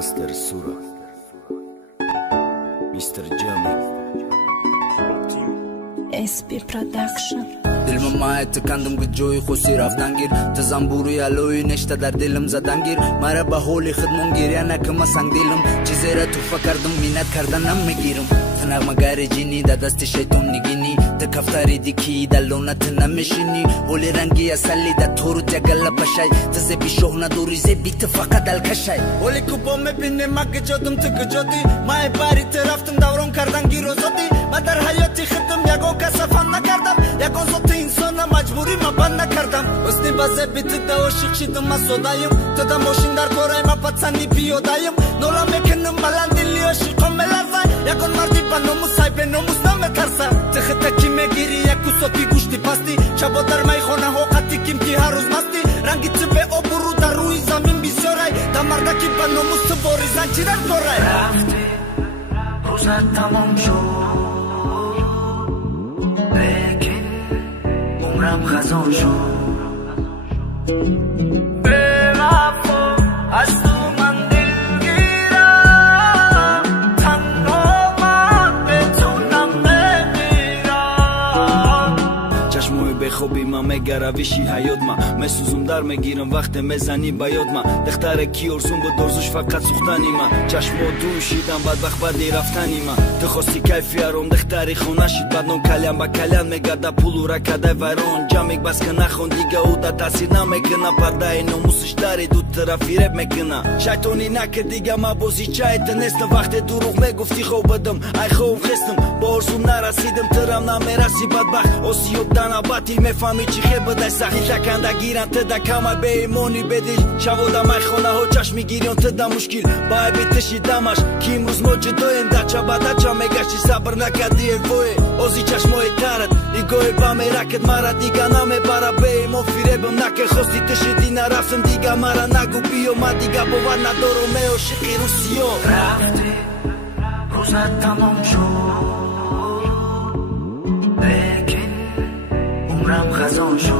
Master Sura Mr. Jamie SP Production Dilma maet tıkandım gıccoyu khosi raftan gir Tızam buru yaloyu neşte der dilim zadan gir Mara baholi khidmum gir ya nakıma sang dilim Çizere tufa kardım minat kardan namme girim Tınaq magare cini da dasti şeyton nigini Da kaftari diki da lona tına meşini Holi rangi ya salli da toru tegalla paşay Tıze bir şohna durize bitti fakat al kaşay Holi kupome binne makke jodum tıkı jodi Mae bari teraftım davron kardan giro zodi Madar hayati khidm yagon kasafanna kardam Yagon zoti insana majburi ma banna kardam Ösni baze bitik da oşik şidim ma sodayım Tadam oşindar koray ma patsani piyodayım Nola mekenim balan dilli oşik omelar zay Yagon mardi ba nomus saybe nomus name tarsa Tıkhıta kime giri yaku soti gushti pasti Çabodar may khona hoqati kim ki haruz masti Rangi tıbe o buru da rui zamin bisyoray Damardaki ba nomus tıbori zançirar koray Rafti uzat tamam şu Lekin umram khazon şu Belafo astu mandil gira Tanoma betunam memira Чашмои бехоби ма мегаравиши ҳаётма месӯзум дар мегирам вақте мезани ба ёдма духтаре ки орзум буд орзуш фақат сӯхтани ма чашмо душидам бадбахт баъди рафтани ма ту хости кайфи аром духтари хона шид бадном калян ба калян мегарда пулу ракадай вайрон ҷамек бас ки нахон дига уда таъсир намекуна пардаи номусиш дари ду тарафи реп мекуна шайтонӣ накард дига ма бозичаэта нестам вақте дурӯғ мегуфти хоб будам ай хобм хестам ба орзум нарасидам тирам намераси бадбахт осиёбдан албатӣ мефаҳмӣ чӣ хел будай сахӣ таканда гиран тида камай беимонӣ бедил шавода майхонаҳо чашми гирён тида мушкил ба айби тиши дамаш ки имрӯз мо ҷудоем дача ба дача мегашти сабр накарди эвое ози чашмои тарат нигоҳи ба меракет мара дига намебара беимон фиребам накер хости тишиди нарафтам дига мара нагу биё ман дига бовар надорам меошиқи русиё Rafti uzat tamam şu Lekin umram khazon şu